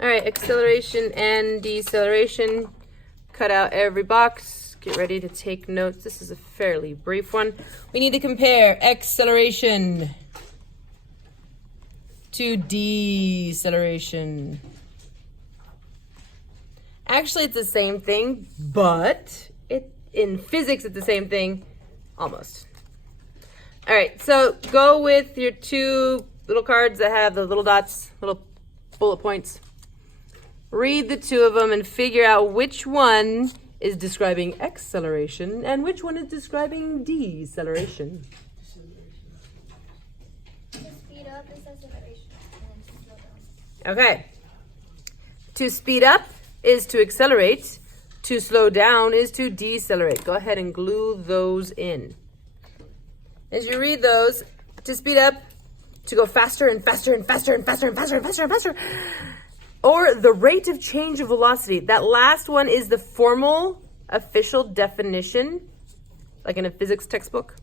All right, acceleration and deceleration. Cut out every box. Get ready to take notes. This is a fairly brief one. We need to compare acceleration to deceleration. Actually, it's the same thing, but in physics, it's the same thing, almost. All right, so go with your two little cards that have the little dots, little bullet points. Read the two of them and figure out which one is describing acceleration and which one is describing deceleration. To speed up is acceleration, and to slow down. Okay. To speed up is to accelerate. To slow down is to decelerate. Go ahead and glue those in. As you read those, to speed up, to go faster and faster and faster and faster and faster and faster and faster. Or the rate of change of velocity. That last one is the formal official definition, like in a physics textbook.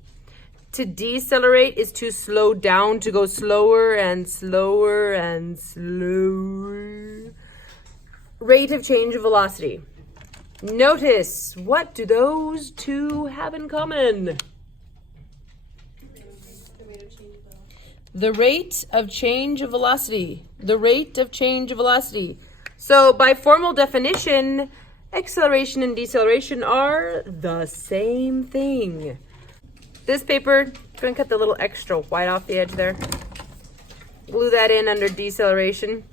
To decelerate is to slow down, to go slower and slower and slower. Rate of change of velocity. Notice, what do those two have in common? The rate of change of velocity. The rate of change of velocity. So by formal definition, acceleration and deceleration are the same thing. This paper, I'm going to cut the little extra white off the edge there. Glue that in under deceleration.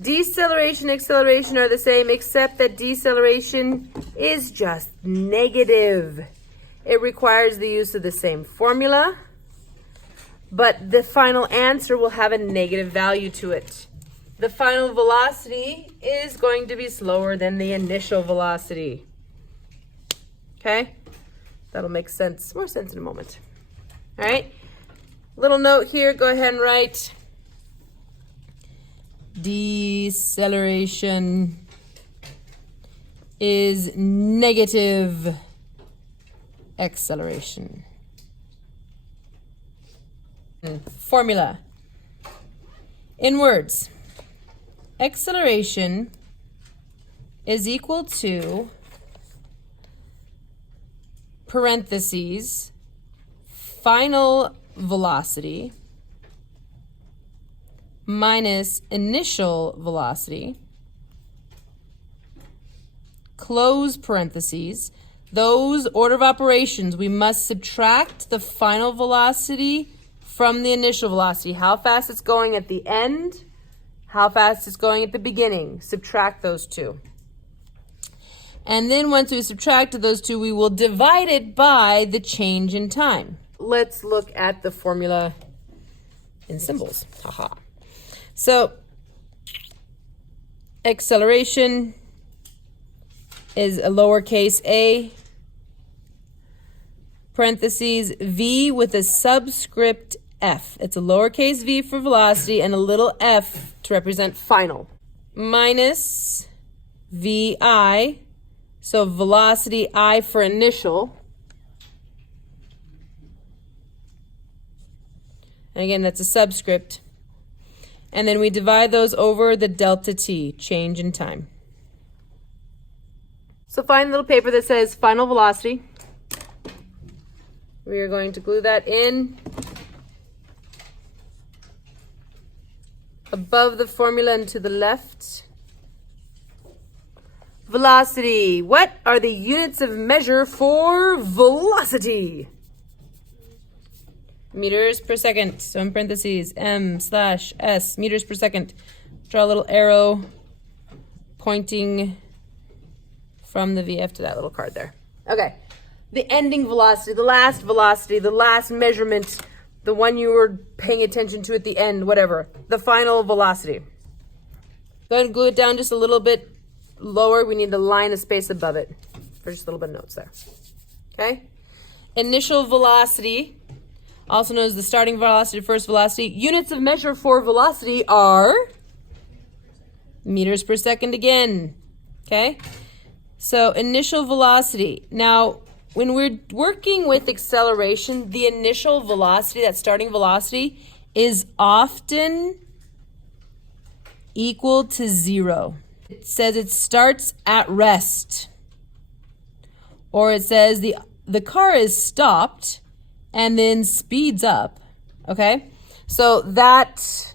Deceleration and acceleration are the same, except that deceleration is just negative. It requires the use of the same formula, but the final answer will have a negative value to it. The final velocity is going to be slower than the initial velocity. Okay? That'll make sense, more sense in a moment. All right? Little note here, go ahead and write deceleration is negative acceleration. Formula. In words, acceleration is equal to parentheses final velocity minus initial velocity, close parentheses. Those order of operations, we must subtract the final velocity from the initial velocity. How fast it's going at the end, how fast it's going at the beginning. Subtract those two. And then once we subtract those two, we will divide it by the change in time. Let's look at the formula in symbols. Haha. So, acceleration is a lowercase a, parentheses, v with a subscript f. It's a lowercase v for velocity and a little f to represent final. Minus vi, so velocity I for initial. And again, that's a subscript. And then we divide those over the delta t, change in time. So find a little paper that says final velocity. We are going to glue that in above the formula and to the left. Velocity. What are the units of measure for velocity? Meters per second. So in parentheses, m/s, meters per second. Draw a little arrow pointing from the VF to that little card there. Okay. The ending velocity, the last measurement, the one you were paying attention to at the end, whatever. The final velocity. Go ahead and glue it down just a little bit lower. We need to line a space above it for just a little bit of notes there. Okay? Initial velocity, also known as the starting velocity, first velocity. Units of measure for velocity are meters per second again. Okay? So initial velocity. Now, when we're working with acceleration, the initial velocity, that starting velocity, is often equal to 0. It says it starts at rest. Or it says the car is stopped and then speeds up. Okay? So that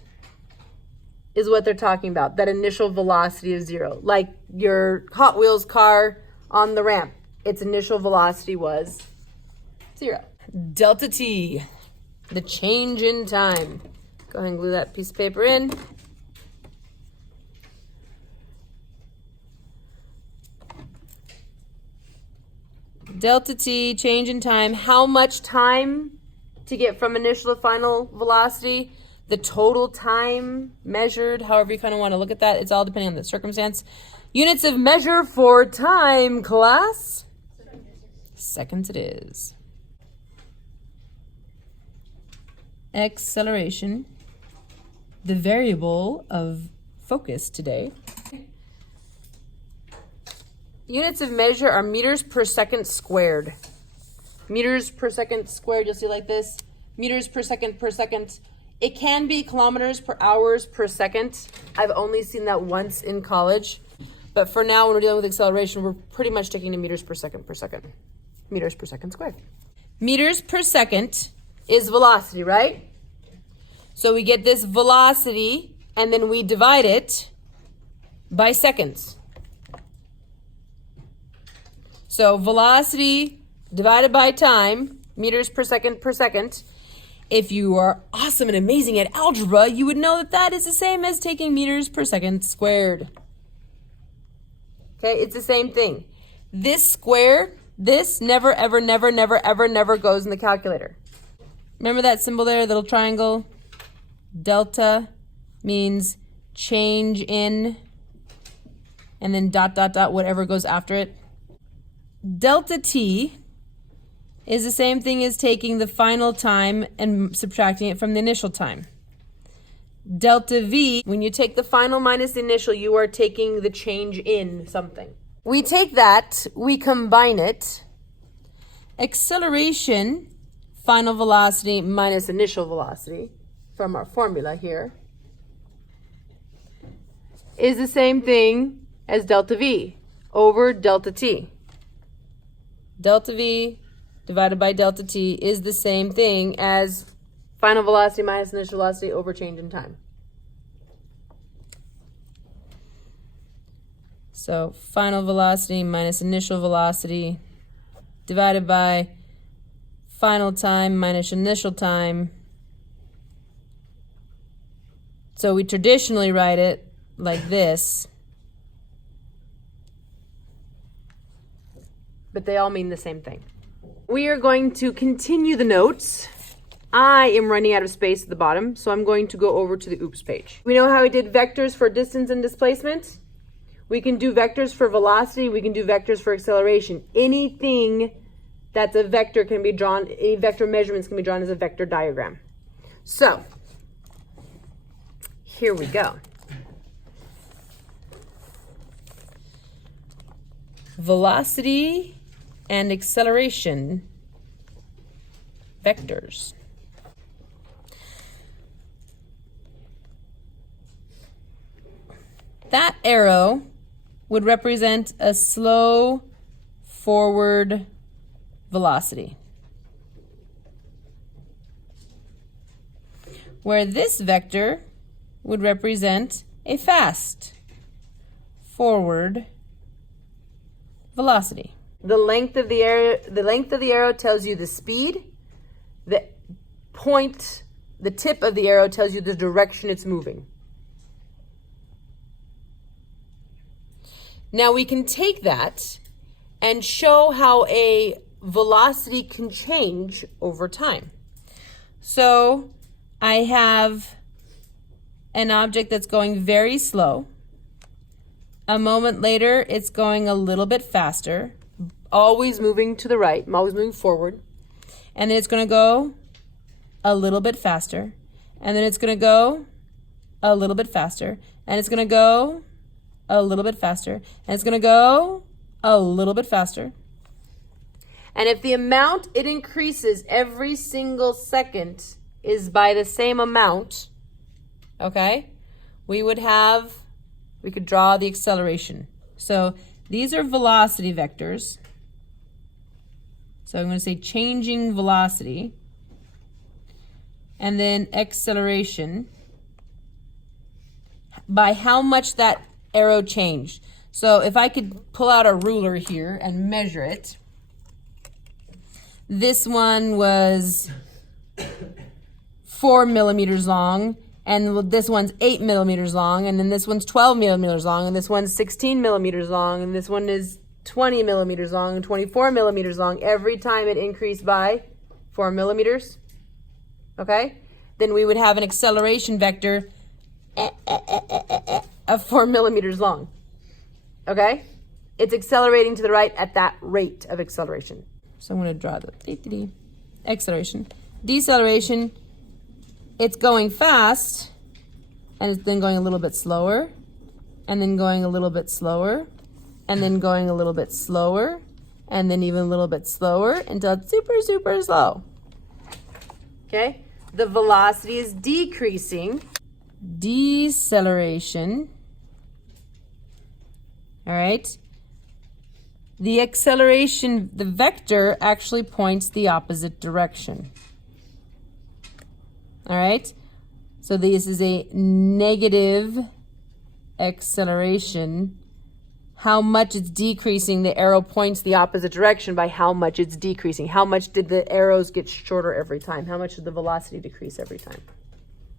is what they're talking about, that initial velocity of 0. Like your Hot Wheels car on the ramp, its initial velocity was 0. Delta T, the change in time. Go ahead and glue that piece of paper in. Delta T, change in time. How much time to get from initial to final velocity? The total time measured, however you kind of want to look at that. It's all depending on the circumstance. Units of measure for time, class? Seconds it is. Acceleration, the variable of focus today. Units of measure are meters per second squared. Meters per second squared, you'll see like this. Meters per second per second. It can be kilometers per hours per second. I've only seen that once in college. But for now, when we're dealing with acceleration, we're pretty much sticking to meters per second per second. Meters per second squared. Meters per second is velocity, right? So we get this velocity, and then we divide it by seconds. So velocity divided by time, meters per second per second. If you are awesome and amazing at algebra, you would know that that is the same as taking meters per second squared. Okay, it's the same thing. This square, this never, ever, never, never, ever, never goes in the calculator. Remember that symbol there, little triangle? Delta means change in, and then dot, dot, dot, whatever goes after it. Delta T is the same thing as taking the final time and subtracting it from the initial time. Delta V, when you take the final minus the initial, you are taking the change in something. We take that, we combine it. Acceleration, final velocity minus initial velocity, from our formula here, is the same thing as delta V over delta T. Delta V divided by delta T is the same thing as final velocity minus initial velocity over change in time. So final velocity minus initial velocity divided by final time minus initial time. So we traditionally write it like this, but they all mean the same thing. We are going to continue the notes. I am running out of space at the bottom, so I'm going to go over to the OOPS page. We know how we did vectors for distance and displacement. We can do vectors for velocity. We can do vectors for acceleration. Anything that's a vector can be drawn, any vector measurements can be drawn as a vector diagram. So, here we go. Velocity and acceleration vectors. That arrow would represent a slow forward velocity, where this vector would represent a fast forward velocity. The length of the arrow tells you the speed. The tip of the arrow tells you the direction it's moving. Now we can take that and show how a velocity can change over time. So I have an object that's going very slow. A moment later, it's going a little bit faster, always moving to the right, always moving forward. And then it's going to go a little bit faster. And then it's going to go a little bit faster. And it's going to go a little bit faster. And it's going to go a little bit faster. And if the amount it increases every single second is by the same amount, okay, we could draw the acceleration. So these are velocity vectors. So I'm going to say changing velocity. And then acceleration by how much that arrow changed. So if I could pull out a ruler here and measure it, this one was 4 millimeters long, and this one's 8 millimeters long, and then this one's 12 millimeters long, and this one's 16 millimeters long, and this one is 20 millimeters long and 24 millimeters long. Every time it increased by 4 millimeters, okay? Then we would have an acceleration vector of 4 millimeters long, okay? It's accelerating to the right at that rate of acceleration. So I'm going to draw the acceleration. Deceleration, it's going fast, and it's then going a little bit slower, and then going a little bit slower, and then going a little bit slower, and then even a little bit slower until it's super, super slow. Okay? The velocity is decreasing. Deceleration. All right? The acceleration, the vector actually points the opposite direction. All right? So this is a negative acceleration. How much it's decreasing, the arrow points the opposite direction by how much it's decreasing. How much did the arrows get shorter every time? How much did the velocity decrease every time?